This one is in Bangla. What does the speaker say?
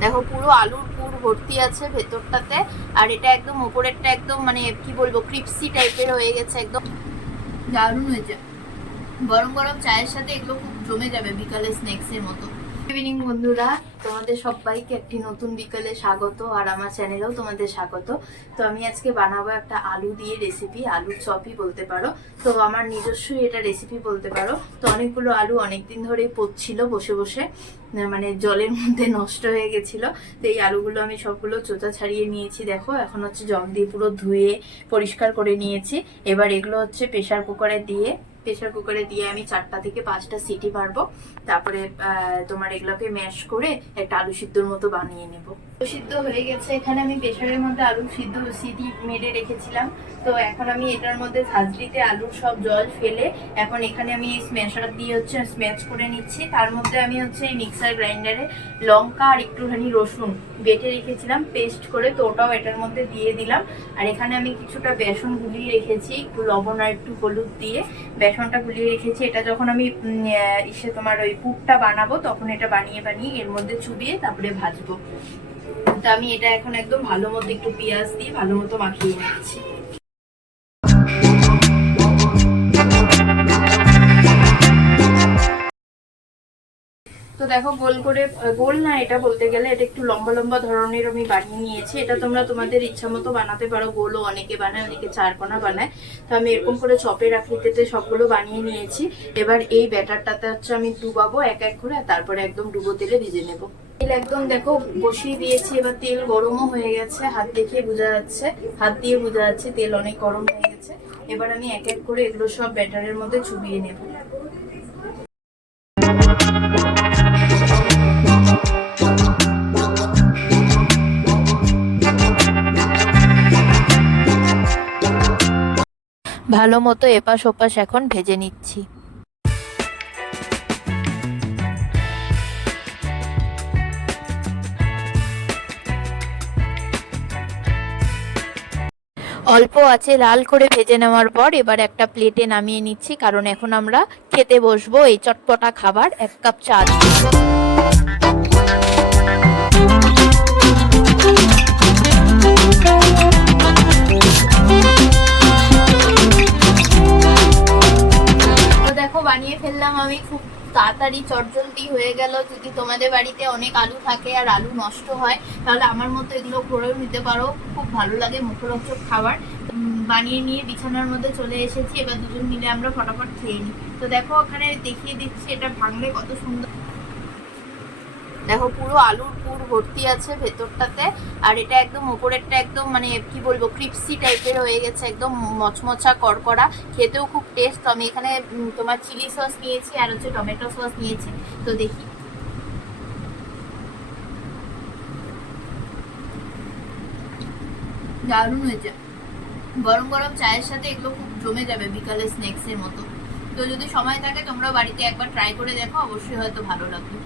দেখো পুরো আলুর পুর ভর্তি আছে ভেতরটাতে, আর এটা একদম ওপরেরটা একদম মানে কি বলব, ক্রিপসি টাইপের হয়ে গেছে একদম। দারুণ হয়েছে। গরম গরম চায়ের সাথে এগুলো খুব জমে যাবে বিকালে স্ন্যাক্স এর মতো। ইভিনিং বন্ধুরা। তোমাদের সবাইকে একটি নতুন বিকালে স্বাগত, আর আমার চ্যানেলেও তোমাদের স্বাগত। তো আমি আজকে বানাবো একটা আলু দিয়ে রেসিপি আলুর চপই বলতে পারো। তো আমার নিজস্বই এটা রেসিপি বলতে পারো। তো অনেকগুলো আলু অনেকদিন ধরেই পচছিল বসে বসে মানে জলের মধ্যে নষ্ট হয়ে গেছিল। তো এই আলুগুলো আমি সবগুলো চোচা ছাড়িয়ে নিয়েছি, দেখো। এখন হচ্ছে জল দিয়ে পুরো ধুয়ে পরিষ্কার করে নিয়েছি। এবার এগুলো হচ্ছে প্রেশার কুকারে দিয়ে প্রেশার কুকারে দিয়ে আমি চারটা থেকে পাঁচটা সিটি মারবো তারপরে তোমার এগুলোকে ম্যাশ করে একটা আলু সিদ্ধর মতো বানিয়ে নেব। সিদ্ধ হয়ে গেছে। এখানে আমি প্রেশারের মধ্যে আলু সিদ্ধ সিটি মেরে রেখেছিলাম। তো এখন আমি এটার মধ্যে ঝাঁঝরিতে আলুর সব জল ফেলে এখন এখানে আমি স্ম্যাশার দিয়ে হচ্ছে স্ম্যাচ করে নিচ্ছি। তার মধ্যে আমি হচ্ছে এই মিক্সার গ্রাইন্ডারে লঙ্কা আর একটুখানি রসুন বেটে রেখেছিলাম পেস্ট করে তো ওটাও এটার মধ্যে দিয়ে দিলাম। আর এখানে আমি কিছুটা বেসন গুলিয়ে রেখেছি, একটু লবণ আর একটু হলুদ দিয়ে। বেসনটা গুলিয়ে রেখেছি। এটা যখন আমি ইসে তোমার ওই পুকটা বানাবো, তখন এটা বানিয়ে বানিয়ে এর মধ্যে চুবিয়ে তারপরে ভাজবো। তো আমি এটা এখন একদম ভালো মতো একটু পেঁয়াজ দিয়ে ভালো মতো মাখিয়ে নিচ্ছি। দেখো, গোল করে, গোল না, এটা বলতে গেলে এটা একটু লম্বা লম্বা ধরনের আমি বানিয়ে নিয়েছি। এটা তোমরা তোমাদের ইচ্ছা মতো বানাতে পারো। গোলও অনেকে বানায়, অনেকে চারকোনা বানায়। তো আমি এরকম করে চপের আকৃতিতে সবগুলো বানিয়ে নিয়েছি। এবার এই ব্যাটারটাতে হচ্ছে আমি ডুবাবো এক এক করে তারপরে একদম ডুবো তেলে ভিজে নেব। তেল একদম দেখো, বসিয়ে দিয়েছি। এবার তেল গরমও হয়ে গেছে। হাত দেখে বোঝা যাচ্ছে। হাত দিয়ে বোঝা যাচ্ছে তেল অনেক গরম হয়ে গেছে। এবার আমি এক এক করে এগুলো সব ব্যাটারের মধ্যে চুবিয়ে নেব। ভালো মতো এপাশ ওপাশ এখন ভেজে নিচ্ছি অল্প আছে লাল করে ভেজে নেওয়ার পর এবার একটা প্লেটে নামিয়ে নিচ্ছি, কারণ এখন আমরা খেতে বসবো এই চটপটা খাবার, এক কাপ চা দিয়ে। বানিয়ে আমি, খুব তাড়াতাড়ি চটজলদি হয়ে গেল। যদি তোমাদের বাড়িতে অনেক আলু থাকে আর আলু নষ্ট হয়, তাহলে আমার মতো এগুলো করেও নিতে পারো। খুব ভালো লাগে মুখরোচক খাবার। বানিয়ে নিয়ে বিছানার মধ্যে চলে এসেছি। এবার দুজন মিলে আমরা ফটাফট খেয়ে নিই। তো দেখো, ওখানে দেখিয়ে দিচ্ছি এটা ভাঙলে কত সুন্দর দেখো, পুরো আলুর পুর ভর্তি আছে ভেতরটাতে। আর এটা একদম ওপরেরটা একদম মানে কি বলব, ক্রিপসি টাইপের হয়ে গেছে, একদম মচমচা, কড়কড়া। খেতেও খুব টেস্ট তো আমি এখানে তোমার চিলি সস নিয়েছি আর হচ্ছে টমেটো সস নিয়েছি। তো দেখি। দারুণ হয়েছে। গরম গরম চায়ের সাথে এগুলো খুব জমে যাবে বিকালে স্ন্যাক্স এর মতো। তো যদি সময় থাকে তোমরা বাড়িতে একবার ট্রাই করে দেখো, অবশ্যই হয়তো ভালো লাগবে।